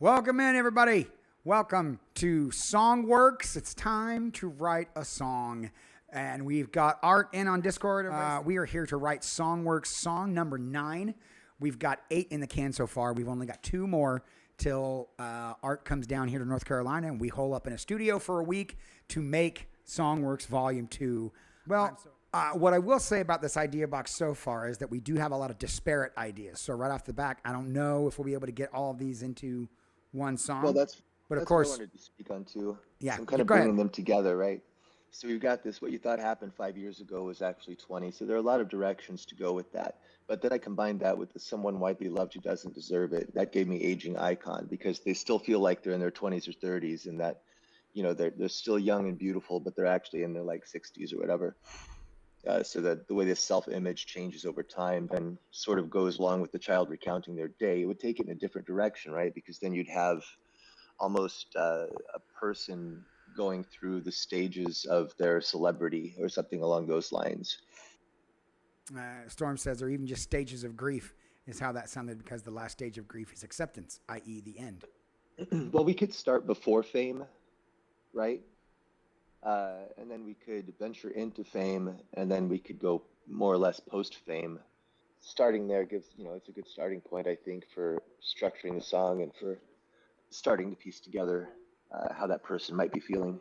Welcome in, everybody. Welcome to Songw3rks. It's time to write a song. And we've got Art in on Discord. We are here to write Songw3rks song number 9. We've got 8 in the can so far. We've only got 2 more till Art comes down here to North Carolina and we hole up in a studio for a week to make Songw3rks Volume 2. Well, what I will say about this idea box so far is that we do have a lot of disparate ideas. So right off the back, I don't know if we'll be able to get all of these into one song. Well, but of course, what I wanted to speak on too. Yeah, So I'm kind of bringing them together, right? So we've got this, what you thought happened 5 years ago was actually 20. So there are a lot of directions to go with that. But then I combined that with the someone widely loved who doesn't deserve it. That gave me aging icon because they still feel like they're in their 20s or 30s and that, you know, they're still young and beautiful, but they're actually in their like 60s or whatever. So that the way this self-image changes over time and sort of goes along with the child recounting their day, it would take it in a different direction, right? Because then you'd have almost a person going through the stages of their celebrity or something along those lines. Storm says, or even just stages of grief is how that sounded because the last stage of grief is acceptance, i.e. the end. Well, we could start before fame, right? And then we could venture into fame, and then we could go more or less post-fame. Starting there gives, you know, it's a good starting point, I think, for structuring the song and for starting to piece together how that person might be feeling.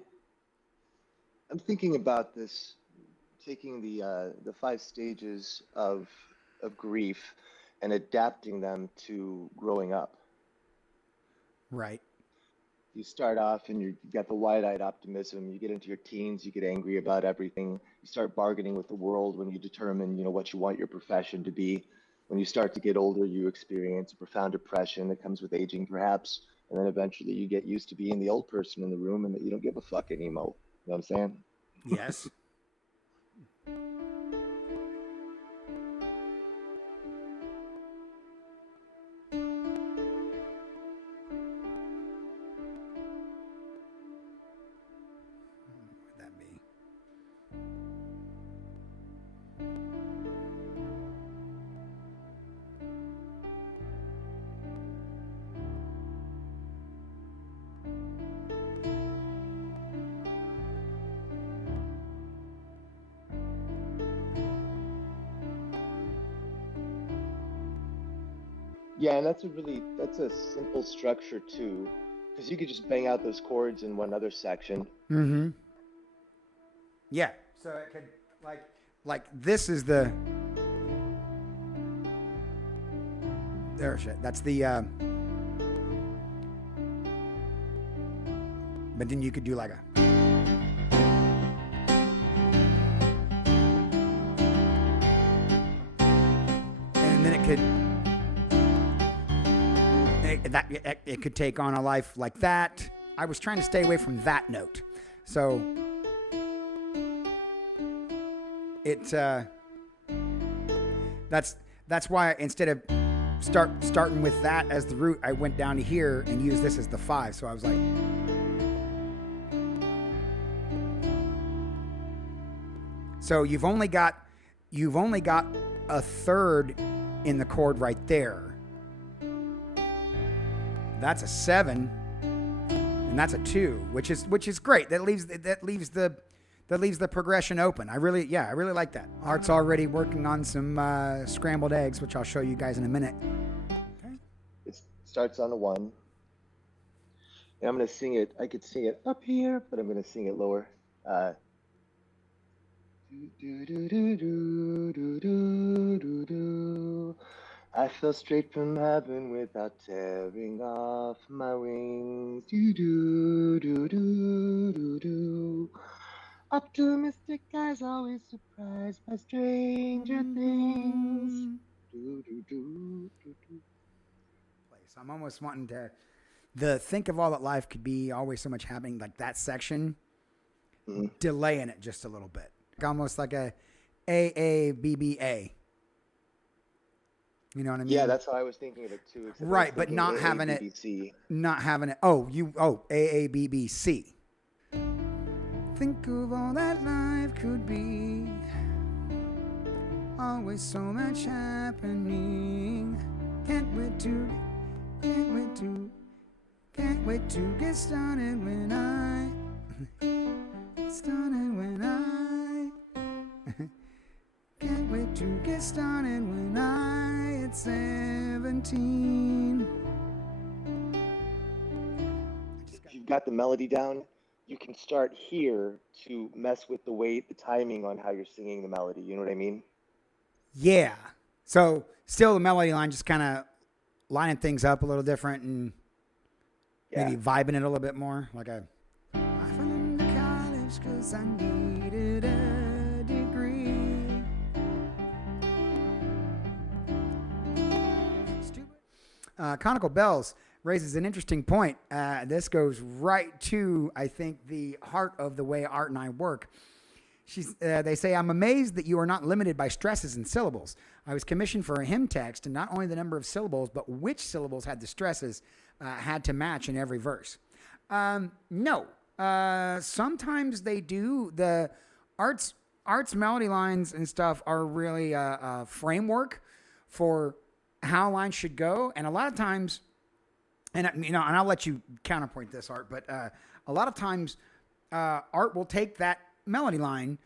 I'm thinking about this, taking the 5 stages of grief and adapting them to growing up. Right. You start off and you've got the wide-eyed optimism. You get into your teens, you get angry about everything. You start bargaining with the world when you determine, you know, what you want your profession to be. When you start to get older, you experience a profound depression that comes with aging, perhaps. And then eventually you get used to being the old person in the room and that you don't give a fuck anymore. You know what I'm saying? Yes. Yeah, and that's a simple structure too, because you could just bang out those chords in one other section. Mm-hmm. Yeah. So it could like this is the that's the but then you could do like a and then it could take on a life like that. I was trying to stay away from that note. So it's that's why instead of starting with that as the root, I went down to here and used this as the 5. So I was like, so you've only got a third in the chord right there. That's a 7, and that's a 2, which is great. That leaves the progression open. I really like that. Art's already working on some scrambled eggs, which I'll show you guys in a minute. Okay. It starts on a 1. And I'm gonna sing it. I could sing it up here, but I'm gonna sing it lower. I fell straight from heaven without tearing off my wings. Optimistic eyes always surprised by stranger things. So I'm almost wanting to think of all that life could be, always so much happening, like that section, delaying it just a little bit. Almost like a AABBA. You know what I mean? Yeah, that's how I was thinking of it too. Right, but not having it. AABBC. Think of all that life could be. Always so much happening. Can't wait to wait to get started when I can't wait to get started when I hit 17. If you've got the melody down, you can start here to mess with the weight, the timing on how you're singing the melody. You know what I mean? Yeah. So still the melody line, just kind of lining things up a little different and maybe vibing it a little bit more. Like I fell into college because I needed a degree. Conical Bells raises an interesting point. This goes right to, I think, the heart of the way Art and I work. They say, I'm amazed that you are not limited by stresses and syllables. I was commissioned for a hymn text, and not only the number of syllables, but which syllables had the stresses had to match in every verse. No. Sometimes they do. The Art's melody lines and stuff are really a framework for how lines should go. And a lot of times, and I'll let you counterpoint this, Art, but a lot of times Art will take that melody line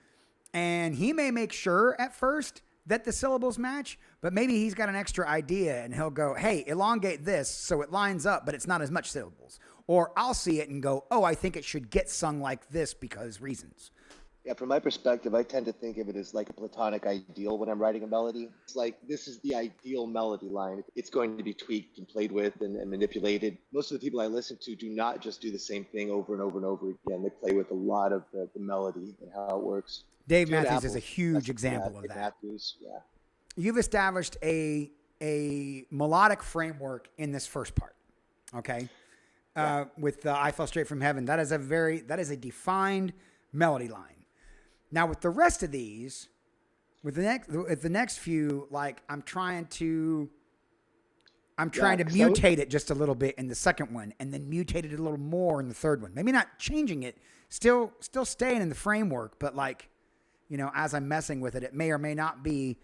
and he may make sure at first that the syllables match, but maybe he's got an extra idea and he'll go, hey, elongate this so it lines up, but it's not as much syllables. Or I'll see it and go, oh, I think it should get sung like this because reasons. Yeah, from my perspective, I tend to think of it as like a platonic ideal when I'm writing a melody. It's like, this is the ideal melody line. It's going to be tweaked and played with and manipulated. Most of the people I listen to do not just do the same thing over and over and over again. They play with a lot of the melody and how it works. Dave Matthews is a huge example of that. Matthews, yeah. You've established a melodic framework in this first part, okay? With I Fell Straight from Heaven. That is a defined melody line. Now with the rest of these, with the next few, like I'm trying to mutate it just a little bit in the second one, and then mutate it a little more in the third one. Maybe not changing it, still staying in the framework, but like, as I'm messing with it, it may or may not be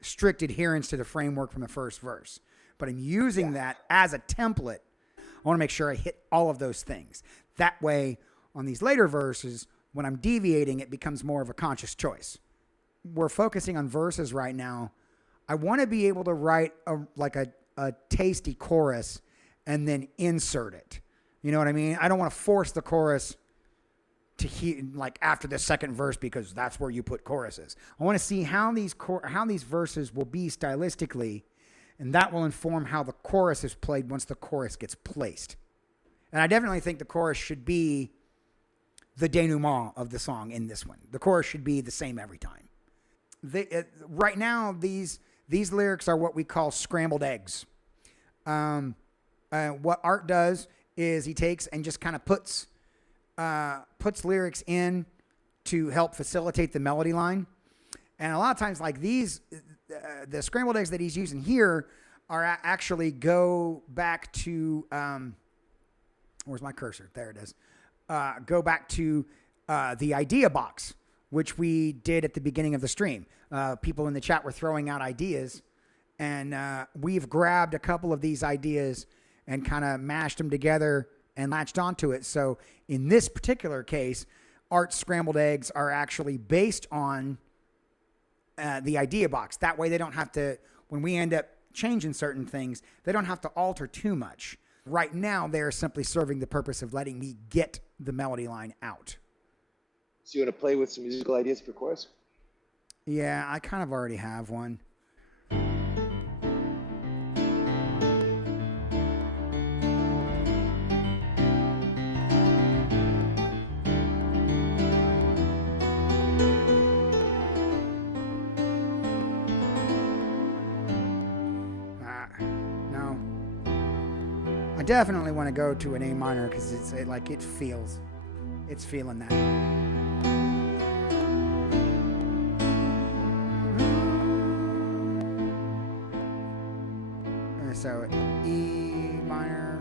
strict adherence to the framework from the first verse. But I'm using that as a template. I want to make sure I hit all of those things. That way, on these later verses, when I'm deviating, it becomes more of a conscious choice. We're focusing on verses right now. I want to be able to write a tasty chorus and then insert it. You know what I mean? I don't want to force the chorus to like after the second verse because that's where you put choruses. I want to see how these verses will be stylistically, and that will inform how the chorus is played once the chorus gets placed. And I definitely think the chorus should be the denouement of the song in this one. The chorus should be the same every time. Right now, these lyrics are what we call scrambled eggs. What Art does is he takes and just kind of puts lyrics in to help facilitate the melody line. And a lot of times like these, the scrambled eggs that he's using here are actually go back to, where's my cursor? There it is. Go back to the idea box, which we did at the beginning of the stream. People in the chat were throwing out ideas, and we've grabbed a couple of these ideas and kind of mashed them together and latched onto it. So in this particular case, Art's scrambled eggs are actually based on the idea box. That way they don't have to, when we end up changing certain things, they don't have to alter too much. Right now, they're simply serving the purpose of letting me get the melody line out. So you want to play with some musical ideas for chorus? Yeah, I kind of already have one. No. I definitely want to go to an A minor because it's feeling that. So E minor,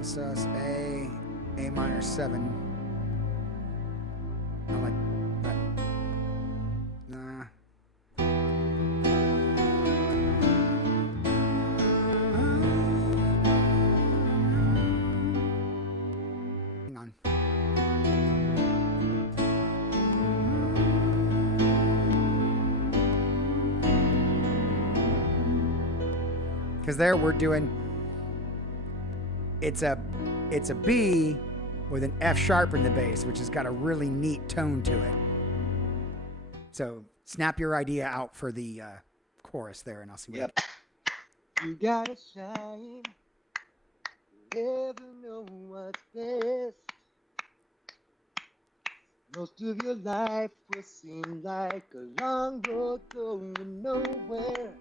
A sus, A minor 7. I like that. Nah. Because there we're doing, it's a B with an F sharp in the bass, which has got a really neat tone to it. So snap your idea out for the chorus there, and I'll see what. Yep. You gotta shine. You never know what's best. Most of your life will seem like a long road going nowhere.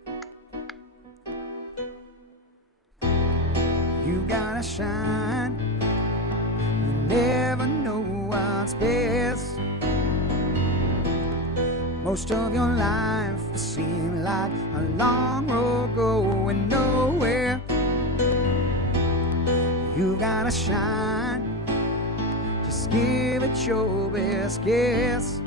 You gotta shine. You never know what's best. Most of your life will seem like a long road going nowhere. You gotta shine. Just give it your best guess.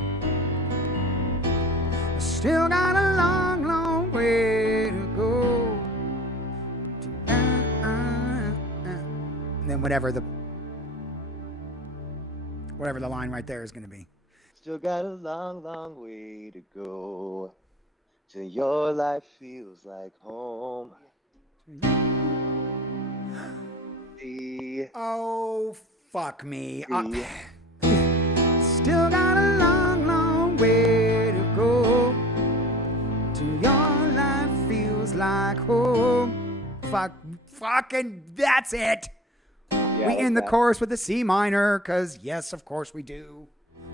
Still got a long, long way to go. And then whatever the line right there is going to be. Still got a long, long way to go till your life feels like home. Oh, fuck me. Still got a long, long way to go till your life feels like home. Fucking, that's it. Yeah, We end the chorus with a C minor, because yes, of course we do.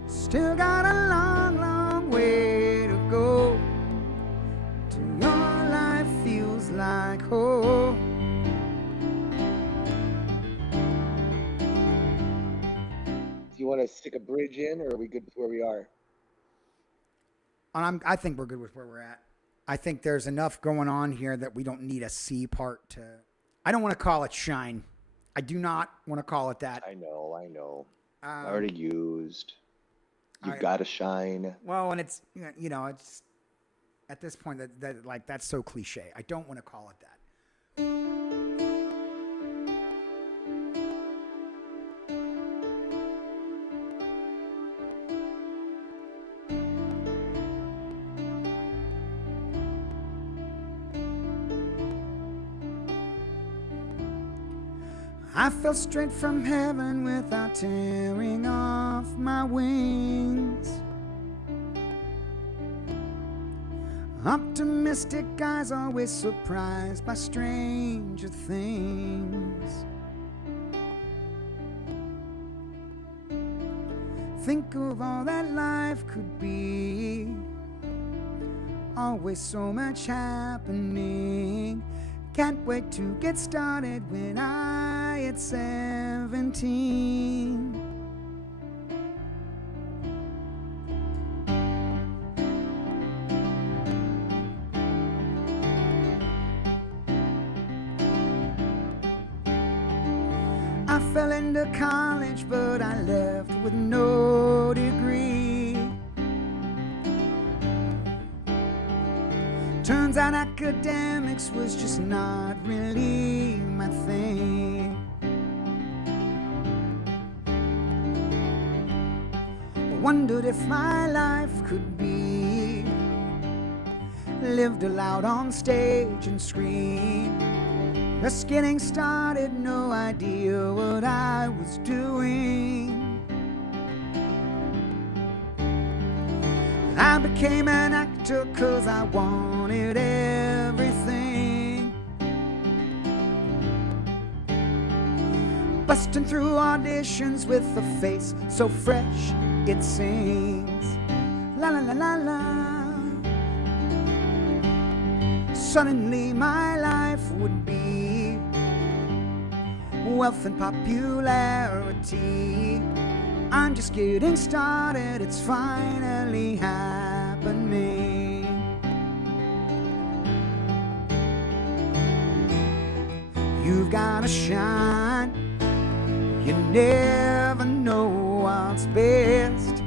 Still got a long, long way to go till your life feels like home. Do you want to stick a bridge in, or are we good with where we are? I think we're good with where we're at. I think there's enough going on here that we don't need a C part to... I don't want to call it shine. I do not want to call it that. I know. Already used. You've got to shine. Well, and it's, you know, it's at this point that like that's so cliche. I don't want to call it that. I fell straight from heaven without tearing off my wings. Optimistic eyes always surprised by stranger things. Think of all that life could be. Always so much happening. Can't wait to get started when I hit 17. I fell into college, but I left with no degree. Turns out academics was just not really my thing. Wondered if my life could be lived aloud on stage and screen. Just getting started, no idea what I was doing. I became an actor 'cause I wanted everything. Busting through auditions with a face so fresh it sings. La la la la la. Suddenly my life would be wealth and popularity. I'm just getting started, it's finally happening. You've gotta shine, you never know what's best.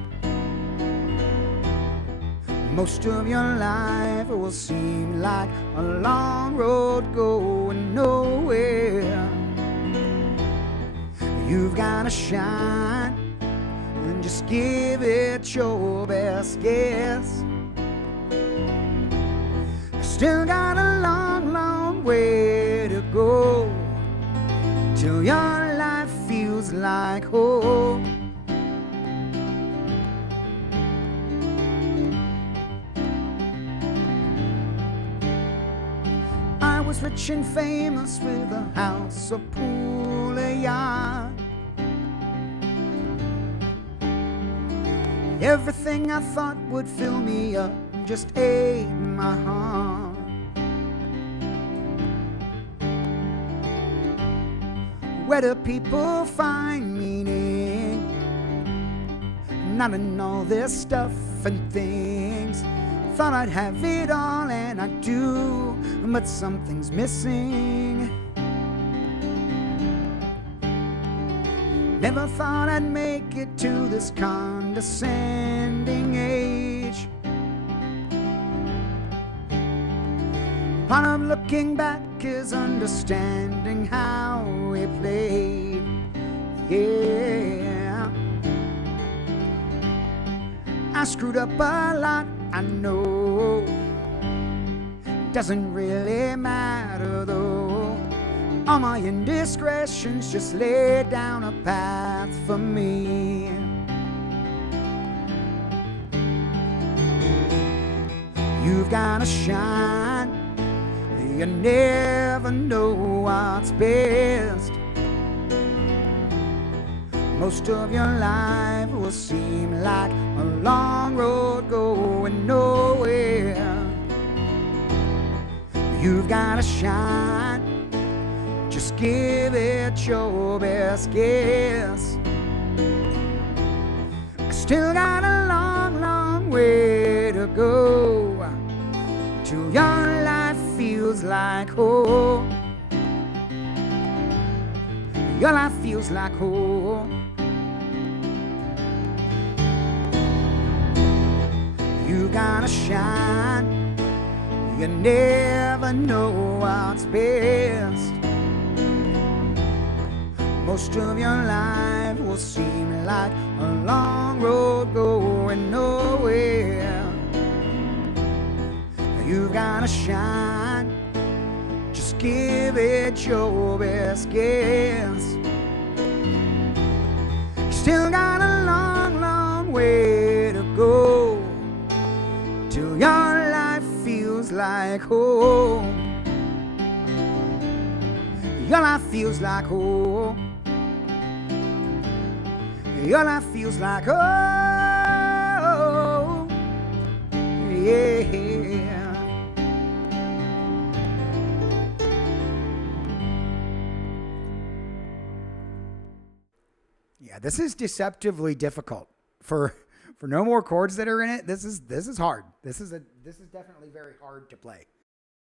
Most of your life will seem like a long road going nowhere. You've gotta shine, and just give it your best guess. Still got a long, long way like home. I was rich and famous with a house, a pool, a yacht. Everything I thought would fill me up just ate my heart. Where do people find meaning? Not in all this stuff and things. Thought I'd have it all, and I do, but something's missing. Never thought I'd make it to this condescending age. Part of looking back is understanding how we played. Yeah, I screwed up a lot, I know. Doesn't really matter though. All my indiscretions just laid down a path for me. You've gotta shine. You never know what's best. Most of your life will seem like a long road going nowhere. You've gotta shine. Just give it your best guess. Still got a long, long way to go till your life feels like home. Your life feels like home. You gotta shine. You never know what's best. Most of your life will seem like a long road going nowhere. You gotta shine. Just give it your best guess. Still got a long, long way to go till your life feels like home. Your life feels like home. Your life feels like home. Yeah. Yeah, this is deceptively difficult for no more chords that are in it. This is hard. This is definitely very hard to play.